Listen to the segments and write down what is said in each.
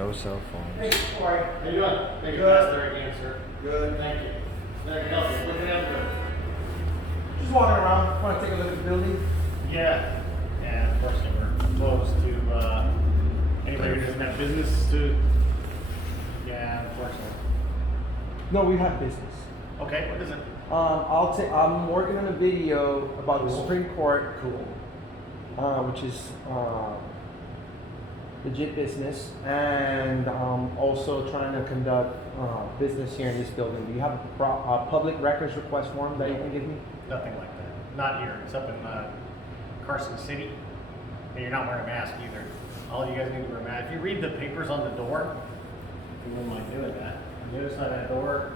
No cell phones. Hey, Corey. How you doing? Thank you. There again, sir. Good. Thank you. Thank you. What can I help you? Just walking around, want to take a look at the building. Yeah. And unfortunately, we're closed to anybody who doesn't have business to. Yeah, unfortunately. No, we have business. Okay, what is it? I'm working on a video about the Cool. Supreme Court, Cool. which is legit business, and also trying to conduct business here in this building. Do you have a public records request form that you can give me? Nothing like that. Not here. It's up in Carson City. And you're not wearing a mask either. All you guys need to wear a mask. If you read the papers on the door, you wouldn't mind doing that. On the other side of that door,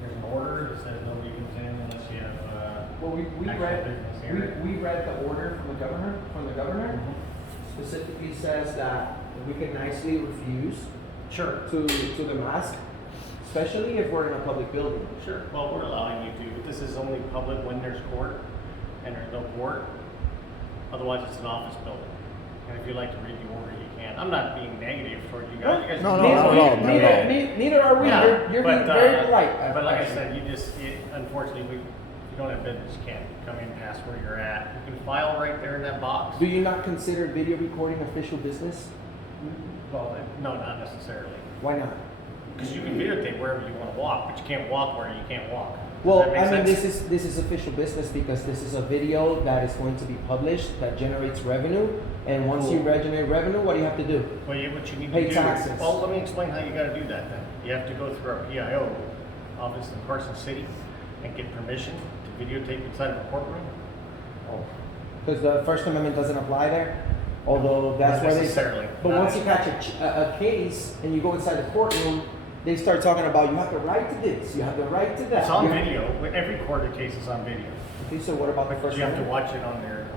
there's an order that says nobody comes in unless you have Well, we actual business here. we read the order from the governor. Mhm. Specifically says that we can nicely refuse Sure. to the mask, especially if we're in a public building. Sure. Well, we're allowing you to. This is only public when there's court, and there's no court. Otherwise, it's an office building. And if you'd like to read the order, you can. I'm not being negative toward you guys. You guys No, can- not at all. Neither are we. Yeah, You're but, being very polite. But like I said, unfortunately, if you don't have business, you can't come in past where you're at. You can file right there in that box. Do you not consider video recording official business? Well, no, not necessarily. Why not? Because you can videotape wherever you want to walk, but you can't walk where you can't walk. Does Well, that make I mean, sense? this is official business because this is a video that is going to be published that generates revenue. And once you generate revenue, what do you have to do? Well, what you need Pay to do. taxes. Well, let me explain how you got to do that. Then you have to go through our PIO office in Carson City and get permission to videotape inside of a courtroom. Because the First Amendment doesn't apply there. Although that's Not where they. necessarily. But Not once you catch a case and you go inside the courtroom, they start talking about you have the right to this, you have the right to that. It's on You have- video. Every court case is on video. Okay, so what about the But First you have to Amendment? watch it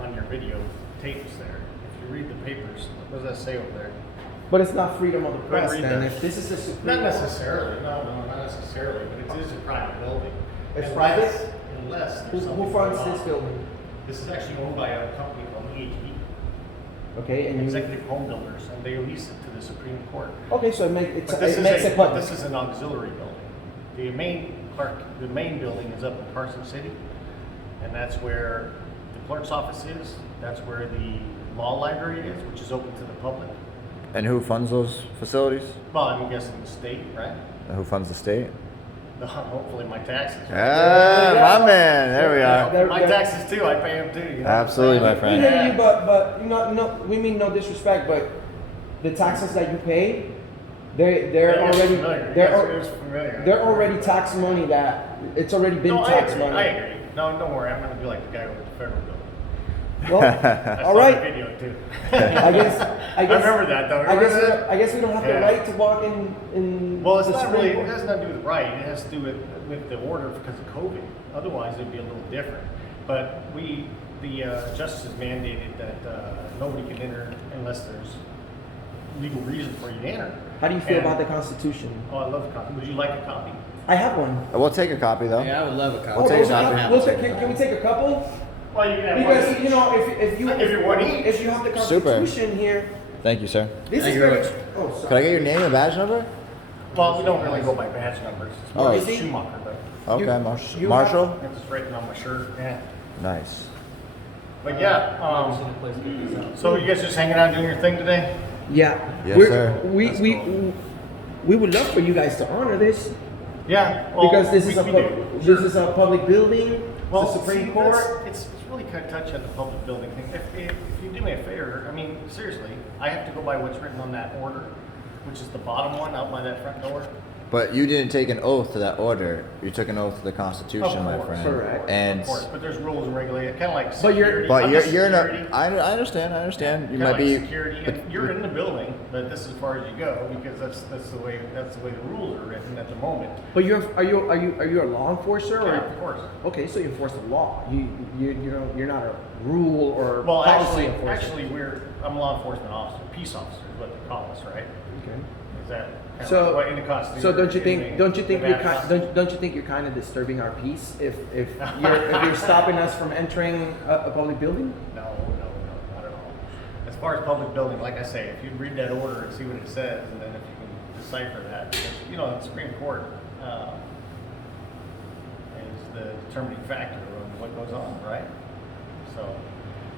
on your video tapes there. If you read the papers, what does that say over there? But it's not freedom of the Go ahead, press. read Then that. if this is the Supreme Not Court- necessarily. No, not necessarily. But it is a private building. It's Unless- private? Unless Who, there's something who funds going this on. building? This is actually owned by a company called EHB, Okay, and you. Executive Home Builders, and they lease it to the Supreme Court. Okay, so it But this makes it public. this is an auxiliary building. The main building is up in Carson City, and that's where the clerk's office is. That's where the law library is, which is open to the public. And who funds those facilities? Well, I'm guessing the state, right? And who funds the state? Hopefully my taxes. Ah, my man. There we are. There- My taxes too. I pay them too. You know? Absolutely, my We friend. hear you, but no, we mean no disrespect, but the taxes that you pay, they're It was already familiar. It they're was familiar. they're already tax money that it's already been No, I tax agree. money. I agree. No, don't worry. I'm going to be like the guy with the federal building. Well, I all saw right. the video too. I guess I remember that though. Remember that? I guess we don't have the Yeah. right to walk in. Well, it's the not Supreme really. It Court. has nothing to do with right. It has to do with the order because of COVID. Otherwise, it'd be a little different. But the justices mandated that nobody can enter unless there's legal reason for you to enter. How do you feel And- about the Constitution? Oh, I love the copy. Would you like a copy? I have one. We'll take a copy though. Yeah, I would love a copy. We'll take a we'll copy. we'll take- can we take a couple? Well, you can have Because one. you know, if you I'll give you one each. if you have the Super. Constitution here, Thank you, sir. this Thank is you very very. much. Oh, Could I sorry. get your name and badge number? Well, we don't really go by badge numbers. It's Oh. more Is he? Schumacher, but Okay, you Marshall. it's written on my shirt. Yeah. Nice. But yeah, so you guys just hanging out doing your thing today? Yeah. Yes, We're- sir. We That's we cool. we would love for you guys to honor this Yeah. Well, because this is we do. this is a public building. Well, the Supreme see, Court. It's really kind of touchy on the public building thing. If you do me a favor, I mean, seriously, I have to go by what's written on that order, which is the bottom one out by that front door. But you didn't take an oath to that order. You took an oath to the Constitution, Of my course. friend. Correct. And Of course, but there's rules and regulations, kind of like But you're- security. but I'm you're just you're in security. a. I understand. I understand. You Kinda might like be. security, and you're in the building, but this is as far as you go because that's the way the rules are written at the moment. But are you a law enforcer or? Yeah, of course. Okay, so you enforce the law. You're not a rule or Well, policy enforcer. I'm a law enforcement officer, peace officer is what they call us, right? Okay. Is that kind So- of what in the Constitution? So don't you think in the don't you Nevada think you're kind of disturbing our peace if you're stopping us from entering a public building? No, not at all. As far as public building, like I say, if you read that order and see what it says, and then if you can decipher that. Because, you know, the Supreme Court is the determining factor of what goes on, right? So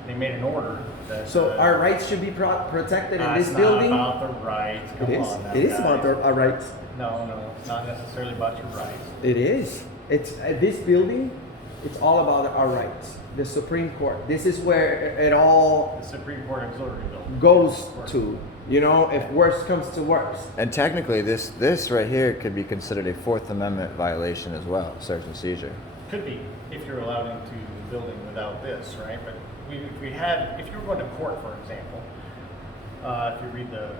they made an order that. So our rights should be protected in this it's building? not about the rights. Come It is. on now, It is about guys. our rights. No, it's not necessarily about your rights. It is. It's this building. It's all about our rights. The Supreme Court. This is where it all The Supreme Court Auxiliary Bill. goes to. You know, if worse comes to worse. And technically, this right here could be considered a Fourth Amendment violation as well, search and seizure. Could be, if you're allowed into the building without this, right? But if you were going to court, for example, if you read the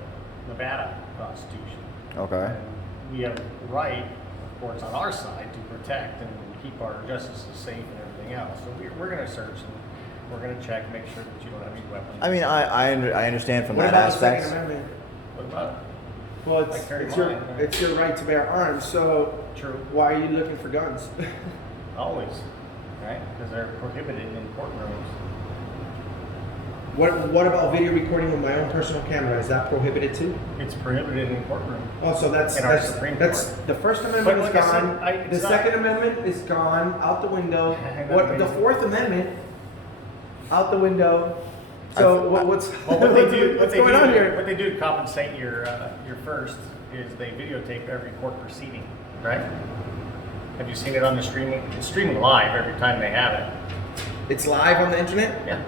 Nevada Constitution, Okay. and we have the right, of course, on our side to protect and keep our justices safe and everything else. So we're going to search and we're going to check, make sure that you don't have any weapons. I mean, I understand from What that about the aspect. Second Amendment? What about it? Well, I carry it's mine, right? it's your right to bear arms. So True. why are you looking for guns? Always, right? Because they're prohibited in courtrooms. What about video recording with my own personal camera? Is that prohibited too? It's prohibited in courtroom. Oh, so that's In our Supreme that's Court. the First Amendment But is like I said, gone. The it's not- Second Amendment is gone, out the window. Hang on, What the wait. Fourth Amendment, out the window. So what's Well, what they do, what's going on here? What they do to compensate your first is they videotape every court proceeding, right? Have you seen it on the streaming? It's streaming live every time they have it. It's live on the internet. Yeah.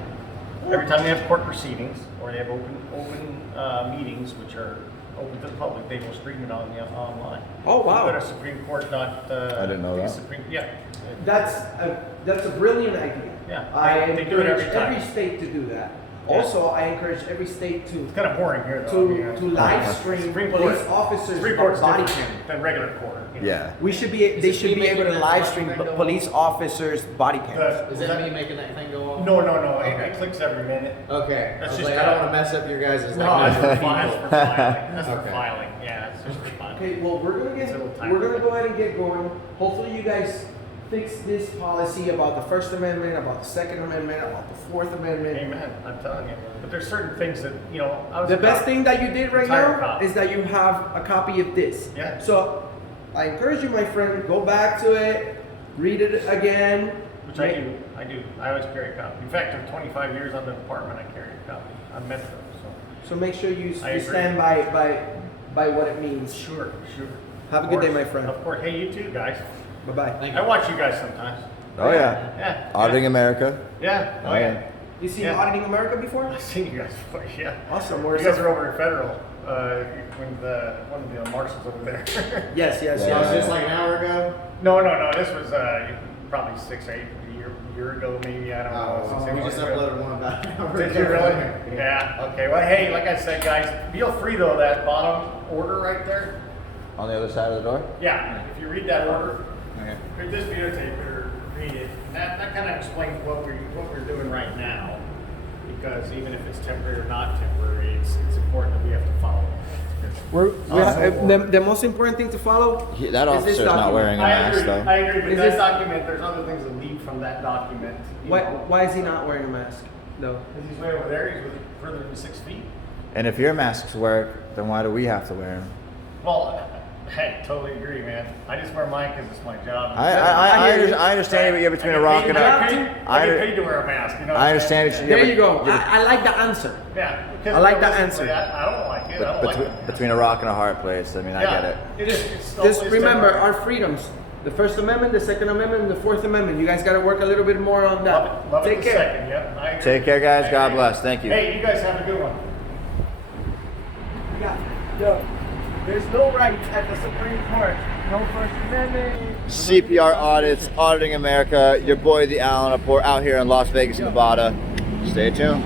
Every time they have court proceedings or they have open meetings, which are open to the public, they will stream it online. Oh, wow. Go to Supreme Court. I didn't know that. That's a brilliant idea. Yeah, I they do it every encourage time. every state to do that. Yeah. Also, I encourage every state to It's kind of boring here, though. to live stream Supreme police Court. officers' Supreme Court's body different cam. than regular court. you know. Yeah. They should be able to live stream police officers' body cams. Is that me making that thing go off? No. It clicks every minute. Okay. That's I was just like, I don't want to mess up your guys' No, that's for filing. That's for Okay. filing. Yeah, it's just for filing. Okay, well we're It's a little gonna timer. go ahead and get going. Hopefully you guys fix this policy about the First Amendment, about the Second Amendment, about the Fourth Amendment. Amen. I'm telling you. But there's certain things that, you know, I was The best thing that you did right Entire now copy. is that you have a copy of this. Yeah. So I encourage you, my friend, go back to it, read it again. Which I do. I always carry a copy. In fact, in 25 years on the department, I carry a copy. I'm Metro, so. So make sure you I agree. stand by what it means. Sure. Have a good day, my friend. Of course. Hey, you too, guys. Bye bye. Thank I you. watch you guys sometimes. Oh yeah. Yeah. Auditing America. Yeah. Oh, yeah. You seen Yeah. Auditing America before? I've seen you guys before. Yeah. Awesome. You Where's guys are over at Federal. When one of the Marshals over there. Yes. Yeah. So was this like an hour ago? No. This was probably 6 or 8 year ago, maybe. I don't know. We just uploaded one about an hour Did ago. you really? Yeah. Okay. Well, hey, like I said, guys, feel free though. That bottom order right there. On the other side of the door. Yeah. If you read that order, Okay. read this videotape or read it. That kind of explains what we're doing right now. Because even if it's temporary or not temporary, it's important that we have to follow it. The most important thing to follow. That is this officer's not document. wearing a I mask agree. though. I agree. But Is that this- document, there's other things that lead from that document. Why is he not wearing a mask? though? Because he's way over there. He's further than 6 feet. And if your masks work, then why do we have to wear them? Well, I totally agree, man. I just wear mine because it's my job. I understand you're between a rock and I a. get paid to wear a mask. You know. I understand. There you go. I like the answer. Yeah. I like that answer. I don't like it. I don't like it. Between a rock and a hard place. I mean, I get it. It is. It's Just it's remember temporary. our freedoms. The First Amendment, the Second Amendment, and the Fourth Amendment. You guys got to work a little bit more on that. Love it Take the care. second. Yep. I agree. Take care, guys. I God agree. bless. Thank you. Hey, you guys have a good one. There's no rights at the Supreme Court. No First Amendment. CPR audits, auditing America. Your boy, the Allen Report, out here in Las Vegas, Nevada. Stay tuned.